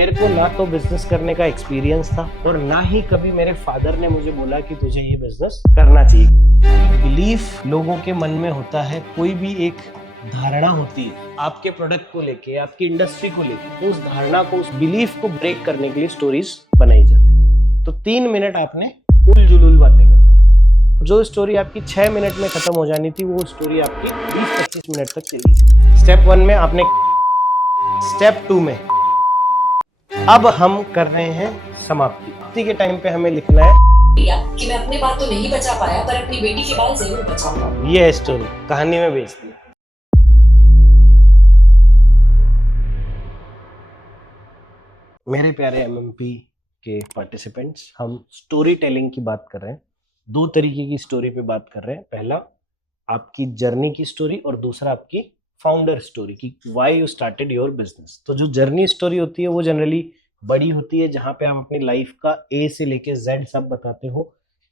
मेरे को ना तो बिजनेस करने का एक्सपीरियंस था और ना ही कभी मेरे फादर ने मुझे बोला कि तुझे ये बिजनेस करना चाहिए। बिलीफ लोगों के मन में होता है, कोई भी एक धारणा होती है आपके प्रोडक्ट को लेके, आपकी इंडस्ट्री को लेके, तो उस धारणा को, उस बिलीफ को ब्रेक करने के लिए स्टोरीज बनाई जाती है। तो 3 मिनट आपने उल जुलूल बातें करनी। जो स्टोरी आपकी 6 मिनट में खत्म हो जानी थी, वो स्टोरी आपकी 20-25 मिनट तक चली। स्टेप 1 में आपने, स्टेप 2 में अब हम कर रहे हैं समाप्ति के टाइम पे हमें लिखना है कि मैं अपने बाल तो नहीं बचा पाया पर अपनी बेटी के बाल जरूर बचाऊंगा। ये है स्टोरी, कहानी में बेच दी। मेरे प्यारे एमएमपी के पार्टिसिपेंट्स, हम स्टोरी टेलिंग की बात कर रहे हैं। 2 तरीके की स्टोरी पे बात कर रहे हैं। पहला आपकी जर्नी की स्टोरी और दूसरा आपकी फाउंडर स्टोरी की, why you started your business. तो जो जर्नी स्टोरी होती है वो जनरली बड़ी होती है, जहाँ पे आप अपनी लाइफ का ए से लेके जेड सब बताते हो।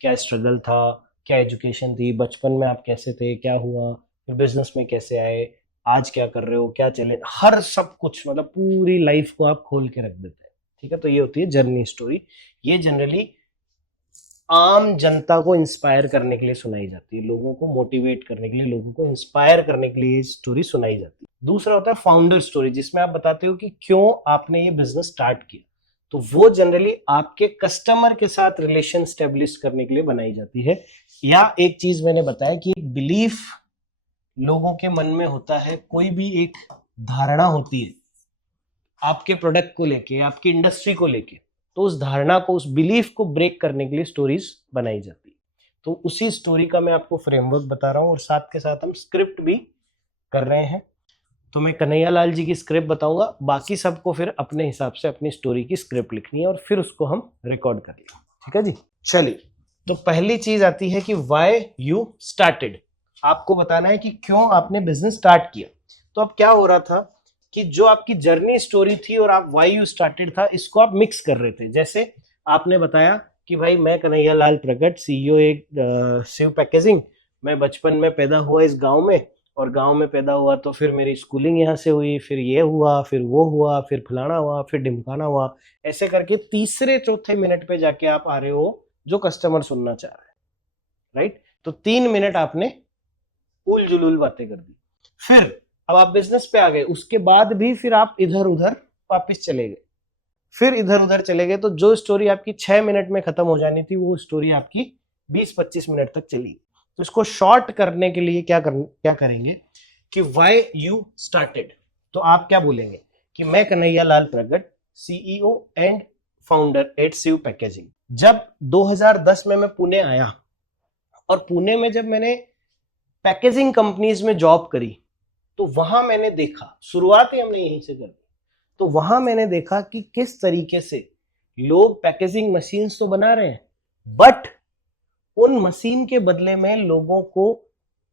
क्या स्ट्रगल था, क्या एजुकेशन थी, बचपन में आप कैसे थे, क्या हुआ, फिर बिजनेस में कैसे आए, आज क्या कर रहे हो, क्या चले, हर सब कुछ, मतलब पूरी लाइफ को आप खोल के रख देते हैं। ठीक है, तो ये होती है जर्नी स्टोरी। ये जनरली आम जनता को इंस्पायर करने के लिए सुनाई जाती है, लोगों को मोटिवेट करने के लिए, लोगों को इंस्पायर करने के लिए स्टोरी सुनाई जाती है। दूसरा होता है फाउंडर स्टोरी, जिसमें आप बताते हो कि क्यों आपने ये बिजनेस स्टार्ट किया। तो वो जनरली आपके कस्टमर के साथ रिलेशन स्टेब्लिश करने के लिए बनाई जाती है। या एक चीज मैंने बताया कि एक बिलीफ लोगों के मन में होता है, कोई भी एक धारणा होती है आपके प्रोडक्ट को लेके, आपकी इंडस्ट्री को लेके, तो उस धारणा को, उस बिलीफ को ब्रेक करने के लिए स्टोरीज बनाई जाती है। तो उसी स्टोरी का मैं आपको फ्रेमवर्क बता रहा हूँ और साथ के साथ हम स्क्रिप्ट भी कर रहे हैं। तो मैं कन्हैया लाल जी की स्क्रिप्ट बताऊंगा, बाकी सबको फिर अपने हिसाब से अपनी स्टोरी की स्क्रिप्ट लिखनी है और फिर उसको हम रिकॉर्ड कर लेंगे। ठीक है जी, चलिए। तो पहली चीज आती है कि व्हाई यू स्टार्टेड। आपको बताना है कि क्यों आपने बिजनेस स्टार्ट किया। तो अब क्या हो रहा था कि जो आपकी जर्नी स्टोरी थी और आप व्हाई यू स्टार्टेड था, इसको आप मिक्स कर रहे थे। जैसे आपने बताया कि भाई मैं कन्हैया लाल प्रगट, सीईओ एक शिव पैकेजिंग, मैं बचपन में पैदा हुआ इस गांव में, और गांव में पैदा हुआ तो फिर मेरी स्कूलिंग यहाँ से हुई, फिर ये हुआ, फिर वो हुआ, फिर फलाना हुआ, फिर ढिमकाना हुआ। ऐसे करके तीसरे चौथे मिनट पे जाके आप आ रहे हो जो कस्टमर सुनना चाह रहा है, राइट। तो 3 मिनट आपने उल जुलूल बातें कर दी। फिर अब आप बिजनेस पे आ गए, उसके बाद भी फिर आप इधर उधर वापस चले गए, फिर इधर उधर चले गए। तो जो स्टोरी आपकी 6 मिनट में खत्म हो जानी थी, वो स्टोरी आपकी 20-25 मिनट तक चली। तो इसको शॉर्ट करने के लिए क्या करेंगे कि व्हाई यू स्टार्टेड। तो आप क्या बोलेंगे कि मैं Kanhaiya Lal Pragat, CEO and founder at Shiv packaging. जब 2010 में मैं पुणे आया और पुणे में जब मैंने पैकेजिंग कंपनीज में जॉब करी, तो वहां मैंने देखा, शुरुआत ही हमने यहीं से कर दी, तो वहां मैंने देखा कि किस तरीके से लोग पैकेजिंग मशीन्स तो बना रहे हैं, बट उन मशीन के बदले में लोगों को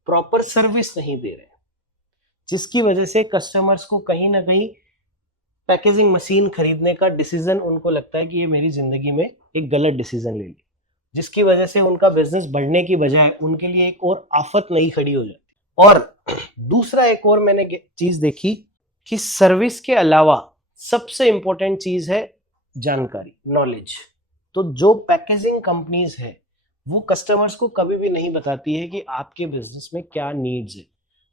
प्रॉपर सर्विस नहीं दे रहे, जिसकी वजह से कस्टमर्स को कहीं ना कहीं पैकेजिंग मशीन खरीदने का डिसीजन, उनको लगता है कि ये मेरी जिंदगी में एक गलत डिसीजन ले लिया, जिसकी वजह से उनका बिजनेस बढ़ने की बजाय उनके लिए एक और आफत नई खड़ी हो जाती। और दूसरा एक और मैंने चीज देखी कि सर्विस के अलावा सबसे इंपॉर्टेंट चीज है जानकारी, नॉलेज। तो जो पैकेजिंग कंपनीज है वो कस्टमर्स को कभी भी नहीं बताती है कि आपके बिजनेस में क्या नीड्स है,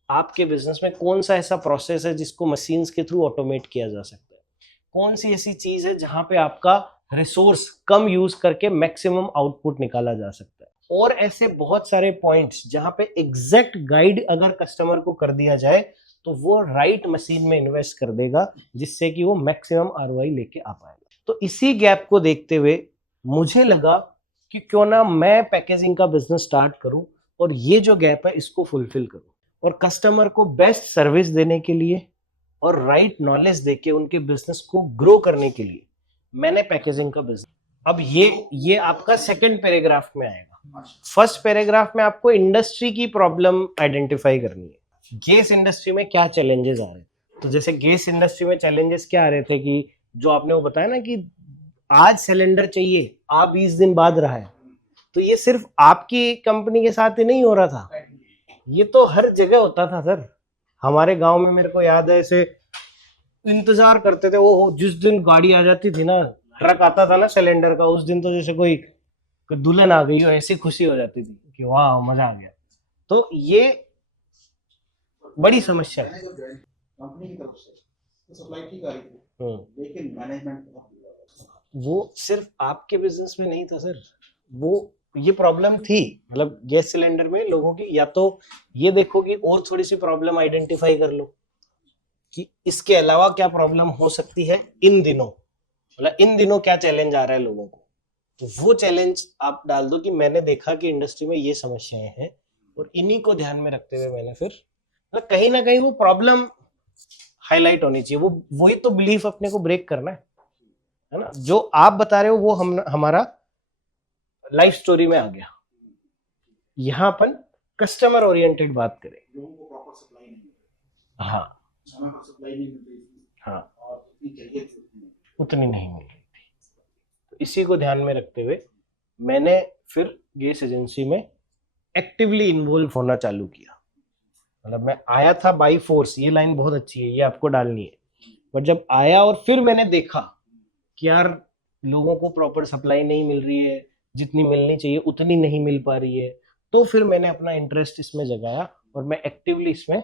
आपके बिजनेस में कौन सा ऐसा प्रोसेस है जिसको मशीन्स के थ्रू ऑटोमेट किया जा सकता है, कौन सी ऐसी चीज है जहां पे आपका रिसोर्स कम यूज करके मैक्सिमम आउटपुट निकाला जा सकता है। और ऐसे बहुत सारे पॉइंट्स जहां पे एग्जैक्ट गाइड अगर कस्टमर को कर दिया जाए तो वो राइट मशीन में इन्वेस्ट कर देगा, जिससे कि वो मैक्सिमम आरओआई लेके आ पाएगा। तो इसी गैप को देखते हुए मुझे लगा कि क्यों ना मैं पैकेजिंग का बिजनेस स्टार्ट करूं और ये जो गैप है इसको फुलफिल करूं, और कस्टमर को बेस्ट सर्विस देने के लिए और राइट नॉलेज देके उनके बिजनेस को ग्रो करने के लिए मैंने पैकेजिंग का बिजनेस। अब ये आपका सेकंड पैराग्राफ में आएगा। फर्स्ट पैराग्राफ में आपको इंडस्ट्री की प्रॉब्लम आइडेंटिफाई करनी है। गैस इंडस्ट्री में क्या चैलेंजेस आ रहे हैं। तो जैसे गैस इंडस्ट्री में चैलेंजेस क्या आ रहे थे कि जो आपने वो बताया ना कि आज सिलेंडर चाहिए, आप 20 दिन बाद रहा है, तो ये सिर्फ आपकी कंपनी के साथ ही नहीं हो रहा था, ये तो हर जगह होता था सर। हमारे गांव में मेरे को याद है, ऐसे इंतजार करते थे। वो जिस दिन गाड़ी आ जाती थी ना, ट्रक आता था ना सिलेंडर का, उस दिन तो जैसे कोई दुल्हन आ गई हो, ऐसी खुशी हो जाती थी कि वाह मजा आ गया। तो ये बड़ी समस्या है। कंपनी की तरफ से तो सप्लाई ठीक आ रही थी, लेकिन मैनेजमेंट वो सिर्फ आपके बिजनेस में नहीं था सर, वो ये प्रॉब्लम थी, मतलब गैस सिलेंडर में लोगों की। या तो ये देखो कि और थोड़ी सी प्रॉब्लम आइडेंटिफाई कर लो कि इसके अलावा क्या प्रॉब्लम हो सकती है इन दिनों, मतलब इन दिनों क्या चैलेंज आ रहा है लोगों को। तो वो चैलेंज आप डाल दो कि मैंने देखा कि इंडस्ट्री में ये समस्याएं हैं, और इन्हीं को ध्यान में रखते हुए मैंने फिर, मतलब कहीं ना कहीं वो प्रॉब्लम हाईलाइट होनी चाहिए। वो वही तो बिलीफ अपने को ब्रेक करना है ना। जो आप बता रहे हो वो हमारा लाइफ स्टोरी में आ गया। यहाँ अपन कस्टमर ओरिएंटेड बात करें। लोगों को प्रॉपर सप्लाई नहीं मिल रही, हाँ समय पर सप्लाई नहीं मिल रही थी, हाँ, और जितनी चाहिए थी उतनी नहीं मिल रही थी। तो इसी को ध्यान में रखते हुए मैंने फिर गैस एजेंसी में एक्टिवली इन्वॉल्व होना चालू किया। मतलब मैं आया था बाई फोर्स, ये लाइन बहुत अच्छी है, ये आपको डालनी है। पर जब आया और फिर मैंने देखा कि यार लोगों को प्रॉपर सप्लाई नहीं मिल रही है, जितनी मिलनी चाहिए उतनी नहीं मिल पा रही है, तो फिर मैंने अपना इंटरेस्ट इसमें जगाया और मैं एक्टिवली इसमें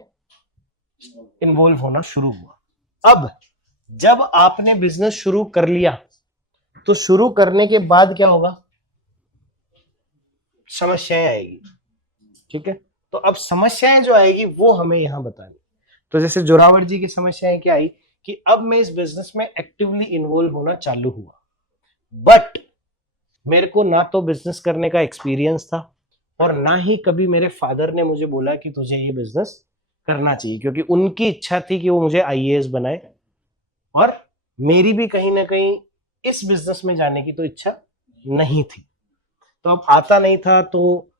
इन्वॉल्व होना शुरू हुआ। अब जब आपने बिजनेस शुरू कर लिया तो शुरू करने के बाद क्या होगा, समस्याएं आएगी। ठीक है, तो अब समस्याएं जो आएगी वो हमें यहां बतानी। तो जैसे जोरावर जी की समस्याएं क्या आई कि अब मैं इस बिजनेस में एक्टिवली इन्वॉल्व होना चालू हुआ, बट मेरे को ना तो बिजनेस करने का एक्सपीरियंस था, और ना ही कभी मेरे फादर ने मुझे बोला कि तुझे ये बिजनेस करना चाहिए, क्योंकि उनकी इच्छा थी कि वो मुझे आईएएस बनाए, और मेरी भी कहीं ना कहीं इस बिजनेस में जाने की तो इच्छा नहीं थी। तो अब आता नहीं था, तो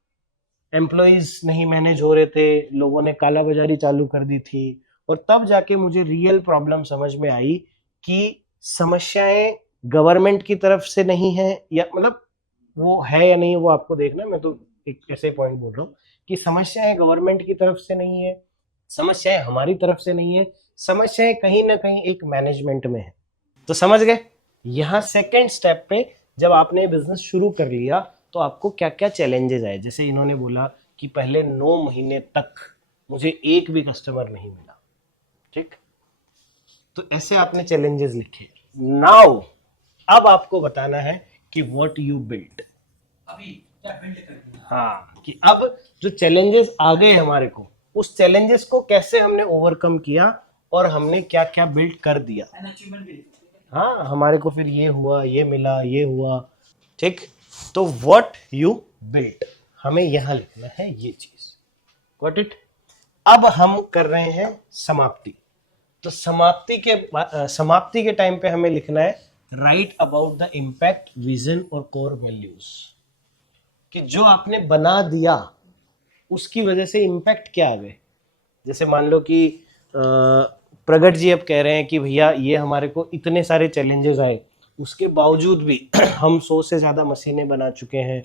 एम्प्लॉइज नहीं मैनेज हो रहे थे, लोगों ने काला बाजारी चालू कर दी थी, और तब जाके मुझे रियल प्रॉब्लम समझ में आई कि समस्याएं गवर्नमेंट की तरफ से नहीं है, या मतलब वो है या नहीं वो आपको देखना है, मैं तो एक ऐसे पॉइंट बोल रहा हूँ कि समस्याएं गवर्नमेंट की तरफ से नहीं है, समस्याएं हमारी तरफ से नहीं है, समस्याएं कहीं ना कहीं एक मैनेजमेंट में है। तो समझ गए, यहाँ सेकेंड स्टेप पे जब आपने बिजनेस शुरू कर लिया तो आपको क्या क्या चैलेंजेस आए। जैसे इन्होंने बोला कि पहले 9 महीने तक मुझे एक भी कस्टमर नहीं मिला। ठीक, तो ऐसे आपने चैलेंजेस लिखे। नाउ अब आपको बताना है कि व्हाट यू बिल्ट, अभी क्या बिल्ड कर दिया। हाँ, कि अब जो चैलेंजेस आ गए हमारे को, उस चैलेंजेस को कैसे हमने ओवरकम किया और हमने क्या क्या बिल्ड कर दिया। एन अचीवमेंट भी हाँ, हमारे को फिर ये हुआ, ये मिला, ये हुआ। ठीक, तो व्हाट यू बिल्ट हमें यहां लिखना है ये चीज। Got it. अब हम कर रहे हैं समाप्ति। तो समाप्ति के टाइम पे हमें लिखना है right about the impact, vision और कोर वैल्यूज, कि जो आपने बना दिया उसकी वजह से इम्पैक्ट क्या आ गए। जैसे मान लो कि प्रगट जी अब कह रहे हैं कि भैया ये हमारे को इतने सारे चैलेंजेस आए, उसके बावजूद भी हम 100 से ज़्यादा मशीनें बना चुके हैं,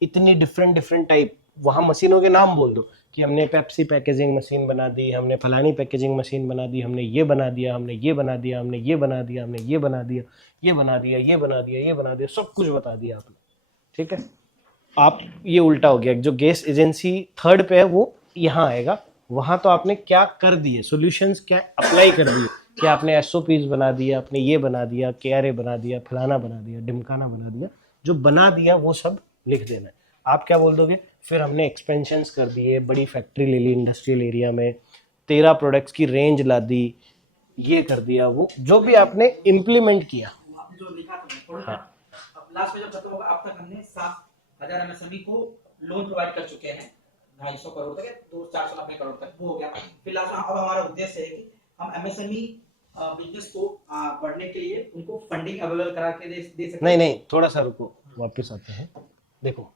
इतनी डिफरेंट टाइप, वहाँ मशीनों के नाम बोल दो कि हमने पेप्सी पैकेजिंग मशीन बना दी, हमने फलानी पैकेजिंग मशीन बना दी, हमने ये बना दिया, हमने ये बना दिया, हमने ये बना दिया, हमने ये बना दिया, ये बना दिया, ये बना दिया, ये बना दिया, सब कुछ बता दिया आपने। ठीक है, आप ये उल्टा हो गया, जो गैस एजेंसी थर्ड पे है वो यहाँ आएगा। वहां तो आपने क्या कर दिए, सॉल्यूशंस क्या अप्लाई कर दिए, कि आपने एसओपीज बना दिया, आपने ये बना दिया, केआरए बना दिया, फलाना बना दिया, ढिमकाना बना दिया। जो बना दिया वो सब लिख देना है। आप क्या बोल दोगे, फिर हमने एक्सपेंशंस कर दिए, बड़ी फैक्ट्री ले ली इंडस्ट्रियल एरिया में, 13 प्रोडक्ट्स की रेंज ला दी, ये कर दिया, वो जो भी आपने इम्प्लीमेंट किया। आपने जो लिखा था, हाँ, अब लास्ट में जब खत्म होगा अब तक हमने 7,000 एमएसएमई को लोन प्रोवाइड कर चुके हैं, 250 करोड़ तक, 490 करोड़ तक वो हो गया। फिर लास्ट में अब हमारा उद्देश्य है कि हम एमएसएमई बिजनेस को बढ़ने के लिए उनको फंडिंग अवेलेबल करा के दे सकते। नहीं, थोड़ा सा रुको, वापस आते हैं। देखो,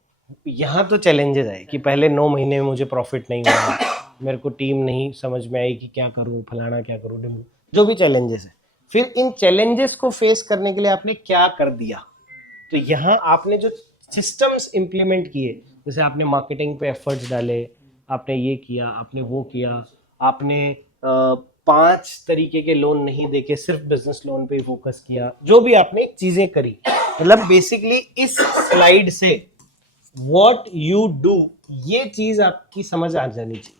यहाँ तो चैलेंजेस आए कि पहले 9 महीने में मुझे प्रॉफिट नहीं हुआ, मेरे को टीम नहीं समझ में आई कि क्या करूँ, फलाना क्या करूँ, जो भी चैलेंजेस है। फिर इन चैलेंजेस को फेस करने के लिए आपने क्या कर दिया। तो यहाँ आपने जो सिस्टम्स इंप्लीमेंट किए, जैसे आपने मार्केटिंग पे एफर्ट्स डाले, आपने ये किया, आपने वो किया, आपने 5 तरीके के लोन नहीं देके सिर्फ बिजनेस लोन पे ही फोकस किया, जो भी आपने चीजें करी, मतलब बेसिकली इस स्लाइड से व्हाट यू डू ये चीज आपकी समझ आ जानी चाहिए।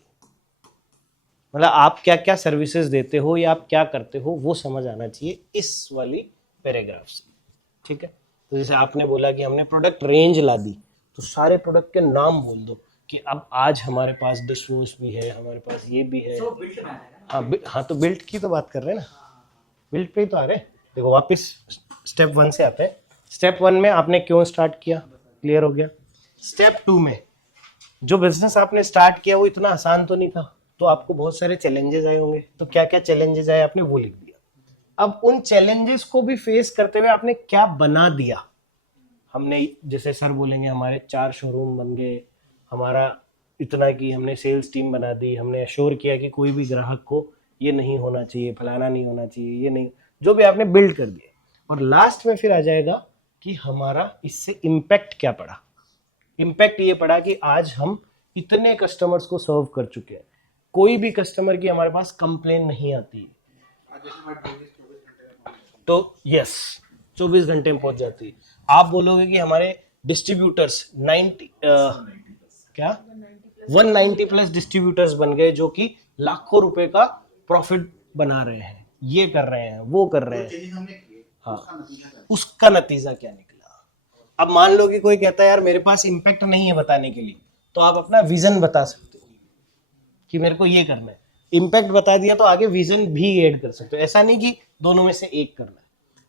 मतलब आप क्या क्या सर्विसेज देते हो या आप क्या करते हो वो समझ आना चाहिए इस वाली पैराग्राफ से, ठीक है। तो जैसे आपने बोला कि हमने प्रोडक्ट रेंज ला दी, तो सारे प्रोडक्ट के नाम बोल दो कि अब आज हमारे पास डिश वॉश भी है, हमारे पास ये भी है। So built में आएगा ना? हाँ हाँ, तो बिल्ट की तो बात कर रहे हैं ना, बिल्ट पे ही तो आ रहे हैं। देखो वापस स्टेप 1 से आते हैं। स्टेप 1 में आपने क्यों स्टार्ट किया, क्लियर हो गया। स्टेप 2 में जो बिजनेस आपने स्टार्ट किया वो इतना आसान तो नहीं था, तो आपको बहुत सारे चैलेंजेस आए होंगे। तो क्या क्या चैलेंजेस आए आपने वो लिख दिया। अब उन चैलेंजेस को भी फेस करते हुए आपने क्या बना दिया। हमने जैसे सर बोलेंगे हमारे 4 शोरूम बन गए, हमारा इतना कि हमने सेल्स टीम बना दी, हमने अश्योर किया कि कोई भी ग्राहक को ये नहीं होना चाहिए, फलाना नहीं होना चाहिए, ये नहीं, जो भी आपने बिल्ड कर दिया। और लास्ट में फिर आ जाएगा कि हमारा इससे इम्पैक्ट क्या पड़ा। इम्पैक्ट ये पड़ा कि आज हम इतने कस्टमर्स को सर्व कर चुके हैं, कोई भी कस्टमर की हमारे पास कंप्लेन नहीं आती, तो यस 24 घंटे में पहुंच जाती है। आप बोलोगे कि हमारे डिस्ट्रीब्यूटर्स 190 प्लस डिस्ट्रीब्यूटर्स बन गए जो कि लाखों रुपए का प्रॉफिट बना रहे हैं, ये कर रहे हैं, वो कर रहे हैं। हाँ, उसका नतीजा क्या निकला। अब मान लो कि कोई कहता है यार मेरे पास इम्पैक्ट नहीं है बताने के लिए, तो आप अपना विजन बता सकते हो कि मेरे को ये करना है। इम्पैक्ट बता दिया तो आगे विजन भी ऐड कर सकते हो। ऐसा नहीं कि दोनों में से एक करना है,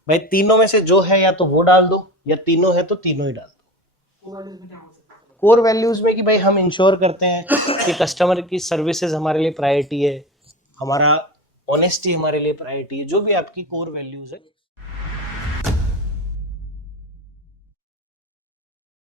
भाई तीनों में से जो है या तो वो डाल दो, या तीनों है तो तीनों ही डाल दो। कोर वैल्यूज में कि भाई हम इंश्योर करते हैं कि कस्टमर की सर्विसेज हमारे लिए प्रायोरिटी है, हमारा ऑनेस्टी हमारे लिए प्रायोरिटी है, जो भी आपकी कोर वैल्यूज है